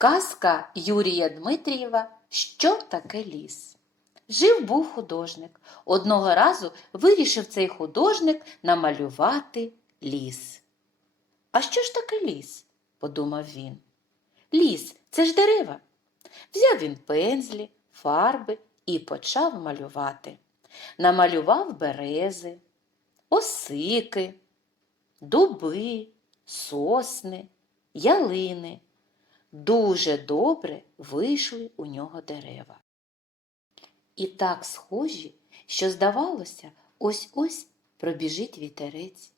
Казка Юрія Дмитрієва Що таке ліс? Жив був художник. Одного разу вирішив цей художник намалювати ліс. А що ж таке ліс? подумав він. Ліс це ж дерева. Взяв він пензлі, фарби і почав малювати. Намалював берези, осики, дуби, сосни, ялини. Дуже добре вийшли у нього дерева. І так схожі, що, здавалося, ось-ось пробіжить вітерець,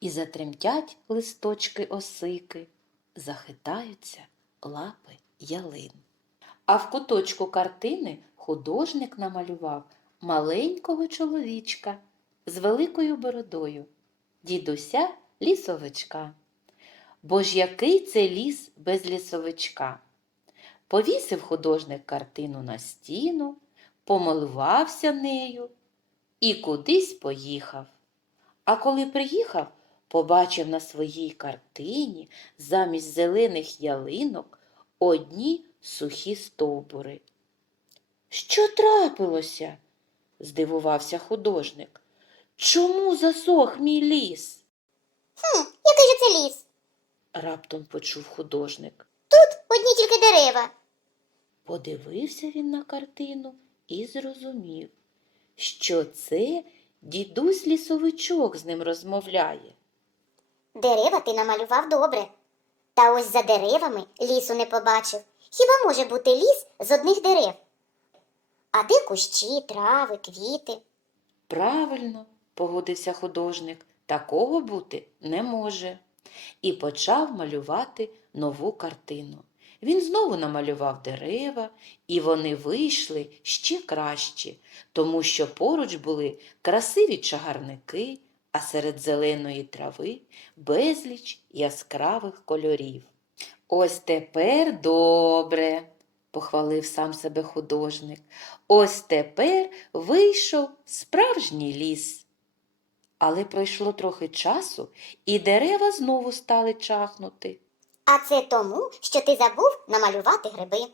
і затремтять листочки осики, захитаються лапи ялин. А в куточку картини художник намалював маленького чоловічка з великою бородою, дідуся лісовичка. Бо ж який це ліс без лісовичка? Повісив художник картину на стіну, помилувався нею і кудись поїхав. А коли приїхав, побачив на своїй картині замість зелених ялинок одні сухі стовбури. Що трапилося? здивувався художник. Чому засох мій ліс? Хм, який же це ліс? Раптом почув художник. Тут Одні тільки дерева. Подивився він на картину і зрозумів, що це дідусь лісовичок з ним розмовляє. Дерева ти намалював добре. Та ось за деревами лісу не побачив. Хіба може бути ліс з одних дерев? А де кущі, трави, квіти? Правильно, погодився художник, такого бути не може. І почав малювати нову картину. Він знову намалював дерева, і вони вийшли ще кращі, тому що поруч були красиві чагарники, а серед зеленої трави безліч яскравих кольорів. Ось тепер добре, похвалив сам себе художник. Ось тепер вийшов справжній ліс. Але пройшло трохи часу, і дерева знову стали чахнути. А це тому, що ти забув намалювати гриби.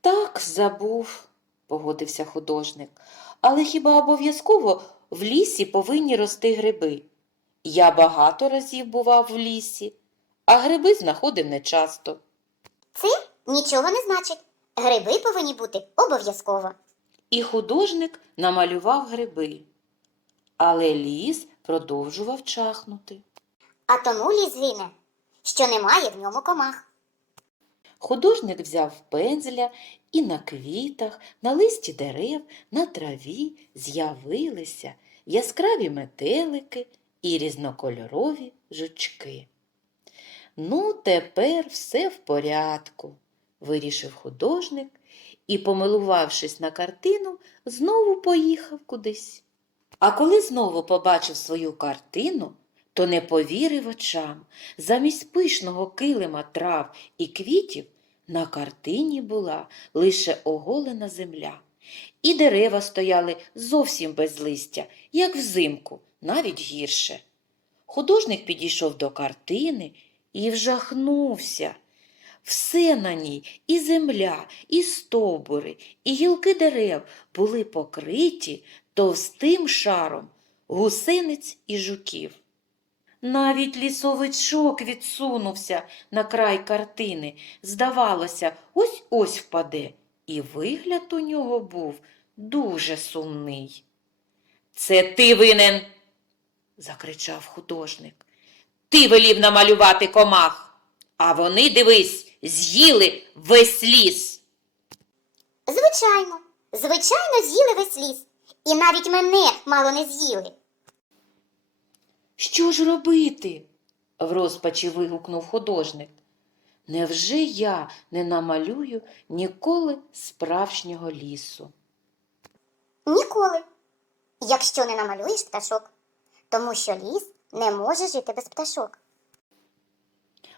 Так, забув, погодився художник. Але хіба обов'язково в лісі повинні рости гриби? Я багато разів бував в лісі, а гриби знаходив нечасто. Це нічого не значить. Гриби повинні бути обов'язково. І художник намалював гриби. Але ліс продовжував чахнути. А тому ліс гине, що немає в ньому комах. Художник взяв пензля і на квітах, на листі дерев, на траві з'явилися яскраві метелики і різнокольорові жучки. Ну, тепер все в порядку, вирішив художник і, помилувавшись на картину, знову поїхав кудись. А коли знову побачив свою картину, то не повірив очам. Замість пишного килима трав і квітів на картині була лише оголена земля. І дерева стояли зовсім без листя, як взимку, навіть гірше. Художник підійшов до картини і вжахнувся. Все на ній, і земля, і стовбури, і гілки дерев були покриті товстим шаром гусениць і жуків. Навіть лісовичок відсунувся на край картини. Здавалося, ось ось впаде, і вигляд у нього був дуже сумний. Це ти винен, закричав художник. Ти велів намалювати комах, а вони, дивись, з'їли весь ліс. Звичайно, звичайно, з'їли весь ліс. І навіть мене мало не з'їли. Що ж робити? в розпачі вигукнув художник. Невже я не намалюю ніколи справжнього лісу? Ніколи. Якщо не намалюєш пташок, тому що ліс не може жити без пташок.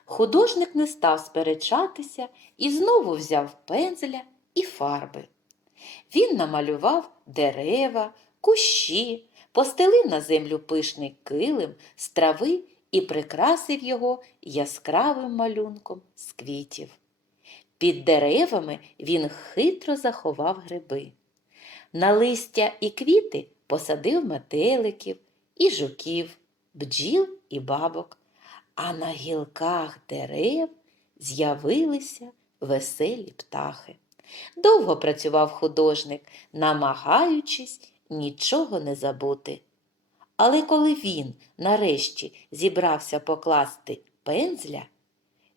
Художник не став сперечатися і знову взяв пензля і фарби. Він намалював дерева, кущі, постелив на землю пишний килим з трави і прикрасив його яскравим малюнком з квітів. Під деревами він хитро заховав гриби. На листя і квіти посадив метеликів і жуків, бджіл і бабок, а на гілках дерев з'явилися веселі птахи. Довго працював художник, намагаючись нічого не забути. Але коли він нарешті зібрався покласти пензля,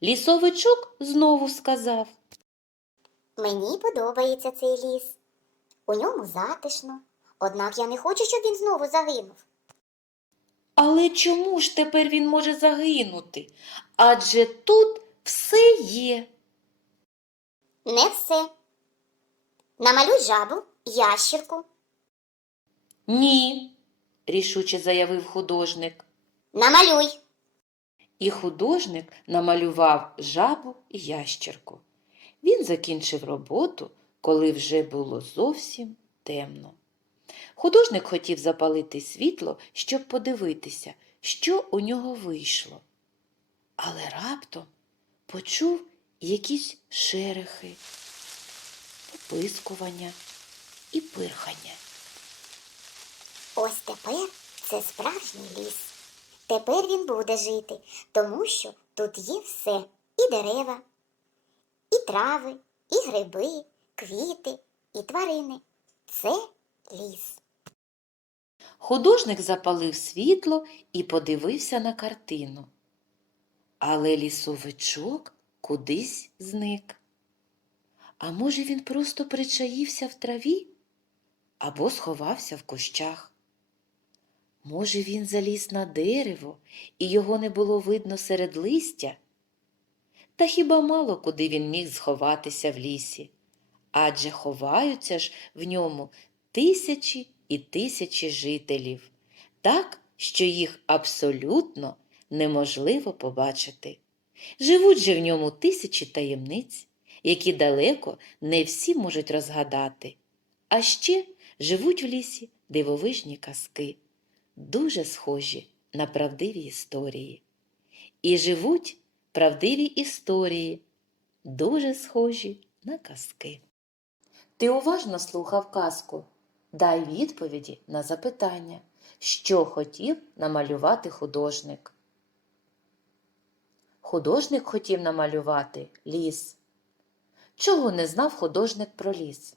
лісовичок знову сказав Мені подобається цей ліс. У ньому затишно. Однак я не хочу, щоб він знову загинув. Але чому ж тепер він може загинути? Адже тут все є. Не все. Намалюй жабу, ящірку. Ні, рішуче заявив художник. Намалюй. І художник намалював жабу і ящерку. Він закінчив роботу, коли вже було зовсім темно. Художник хотів запалити світло, щоб подивитися, що у нього вийшло. Але раптом почув якісь шерехи, попискування і пирхання. Ось тепер це справжній ліс. Тепер він буде жити, тому що тут є все і дерева, і трави, і гриби, квіти, і тварини. Це ліс. Художник запалив світло і подивився на картину. Але лісовичок кудись зник. А може, він просто причаївся в траві або сховався в кущах. Може, він заліз на дерево і його не було видно серед листя? Та хіба мало куди він міг сховатися в лісі? Адже ховаються ж в ньому тисячі і тисячі жителів, так, що їх абсолютно неможливо побачити. Живуть же в ньому тисячі таємниць, які далеко не всі можуть розгадати. А ще живуть в лісі дивовижні казки, дуже схожі на правдиві історії. І живуть правдиві історії, дуже схожі на казки. Ти уважно слухав казку. Дай відповіді на запитання, що хотів намалювати художник. Художник хотів намалювати ліс. Чого не знав художник про ліс?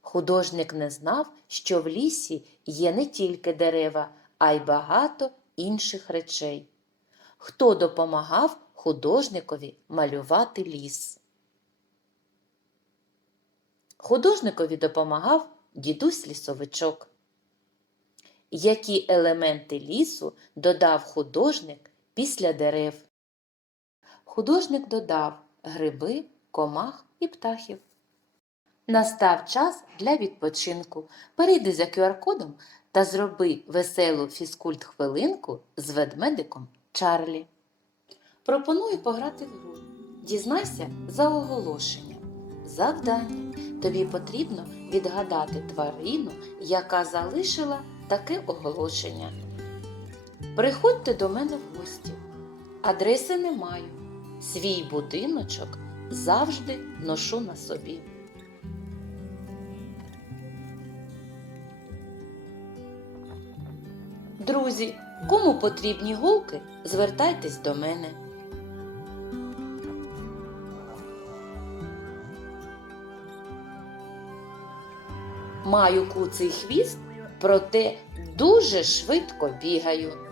Художник не знав, що в лісі є не тільки дерева, а й багато інших речей. Хто допомагав художникові малювати ліс? Художникові допомагав дідусь лісовичок. Які елементи лісу додав художник після дерев? Художник додав гриби, комах і птахів. Настав час для відпочинку. Перейди за QR-кодом та зроби веселу фізкульт-хвилинку з ведмедиком Чарлі. Пропоную пограти в гру. Дізнайся за оголошення. Завдання. Тобі потрібно відгадати тварину, яка залишила таке оголошення. Приходьте до мене в гості. Адреси не маю. Свій будиночок завжди ношу на собі. Друзі, кому потрібні голки, звертайтесь до мене. Маю куций хвіст, проте дуже швидко бігаю.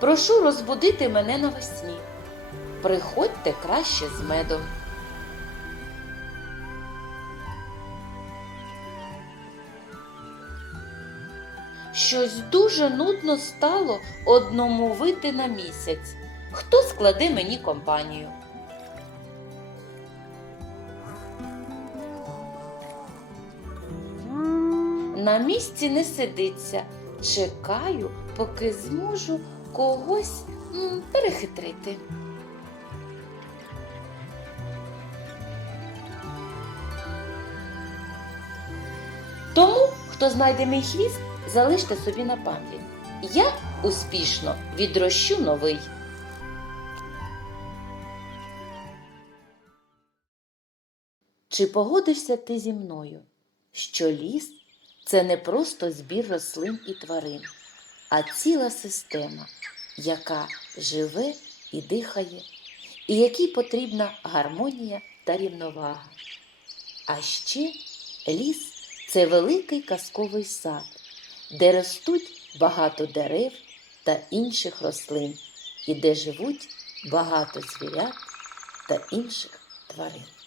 Прошу розбудити мене навесні. Приходьте краще з медом. Щось дуже нудно стало одному вити на місяць. Хто складе мені компанію? На місці не сидиться. Чекаю, поки зможу когось перехитрити. Тому, хто знайде мій хвіст, залиште собі на пам'ять. я успішно відрощу новий. Чи погодишся ти зі мною, що ліс це не просто збір рослин і тварин, а ціла система, яка живе і дихає, і якій потрібна гармонія та рівновага. А ще ліс це великий казковий сад, де ростуть багато дерев та інших рослин, і де живуть багато звірят та інших тварин.